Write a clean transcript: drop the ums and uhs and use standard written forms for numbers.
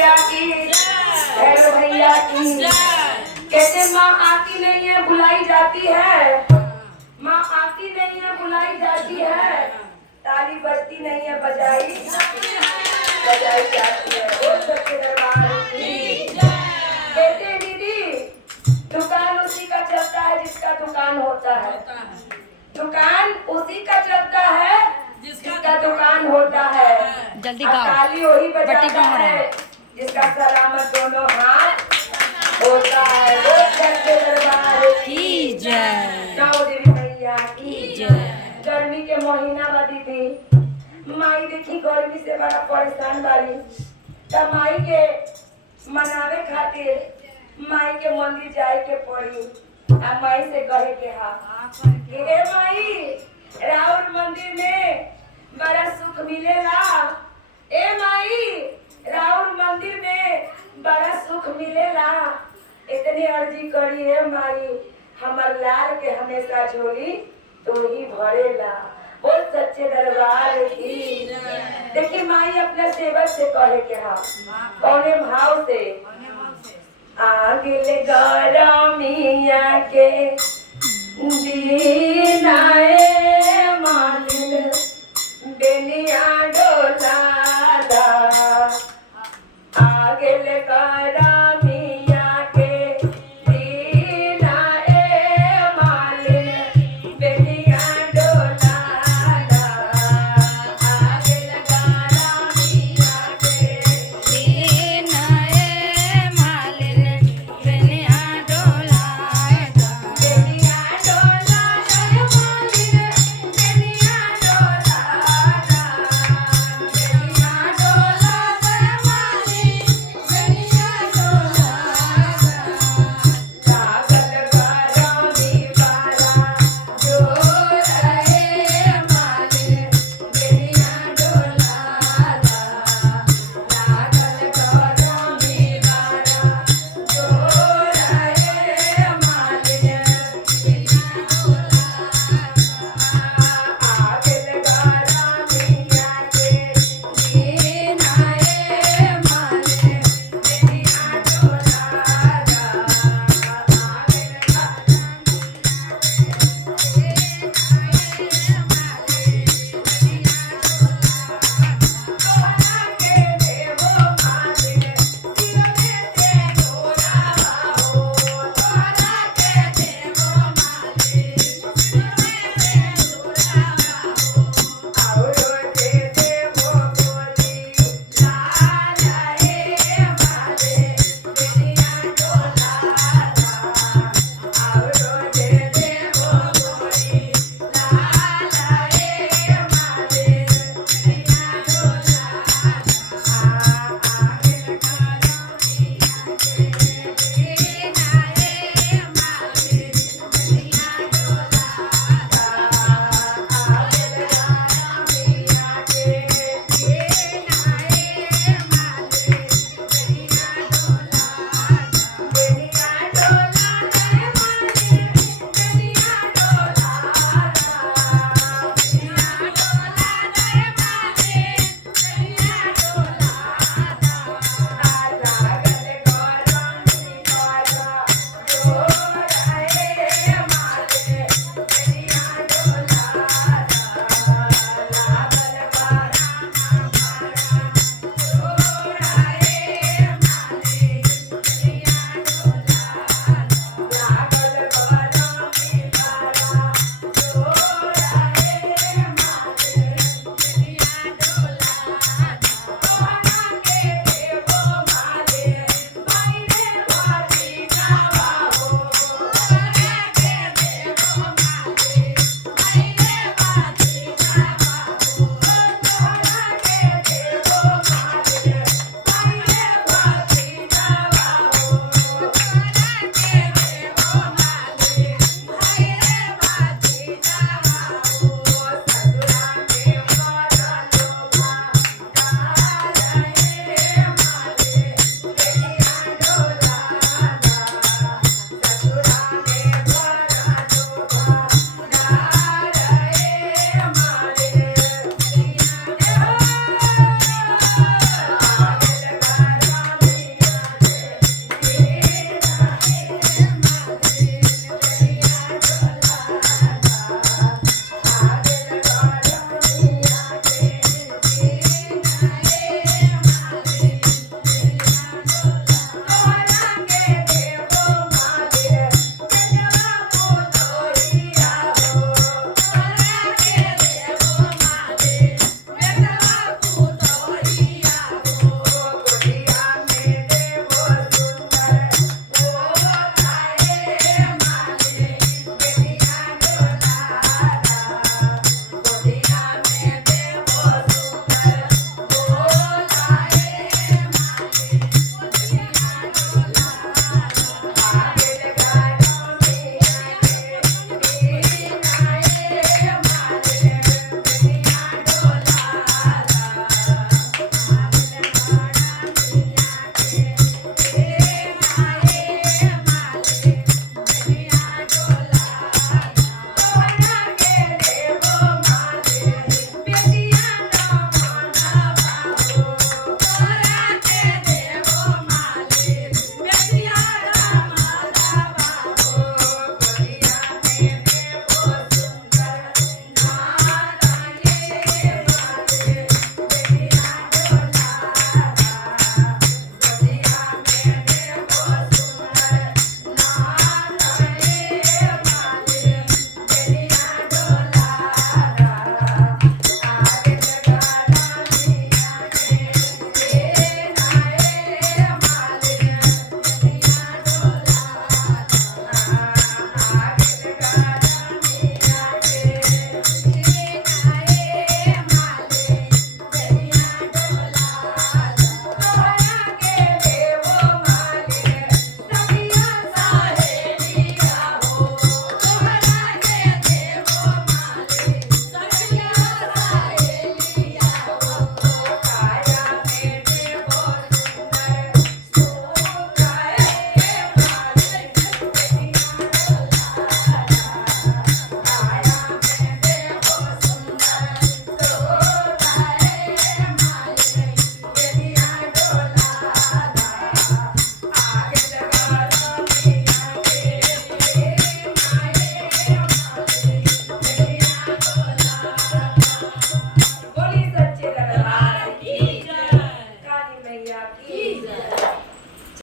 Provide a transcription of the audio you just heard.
मैया की, भैरव भैया की। कहते माँ आती नहीं है बुलाई जाती है, माँ आती नहीं है बुलाई जाती है, ताली बजती नहीं है बजाई जाती है। बोल सच्चे दरबार की। कहते दीदी दुकान उसी का चलता है जिसका दुकान होता है, दुकान उसी का चलता है जिसका दुकान होता है। जल्दी ताली वही बजाता है जिसका सलामत दोनों हाथ होता है। बोल सच्चे दरबार की जय। नौ देवी मैया की जय। गर्मी के महीना बदी थी, माई देखी गर्मी से बड़ा परेशान बारी, तब माई के मनावे खातिर माई के मंदिर जाए के पड़ी। अब माई से कहे के हे माई राउर मंदिर में बड़ा सुख मिलेला, ए माई राउर मंदिर में बड़ा सुख मिलेला। इतनी अर्जी करी है माई हमार लाल के हमेशा झोली तो ही भरेला। बोल सच्चे दरबार की। देखिए माई अपने सेवक से कहे के कौने भाव से, आगिल गरमिया के दीनाए मालिन बेनिया डोलाला, आगिल गरमिया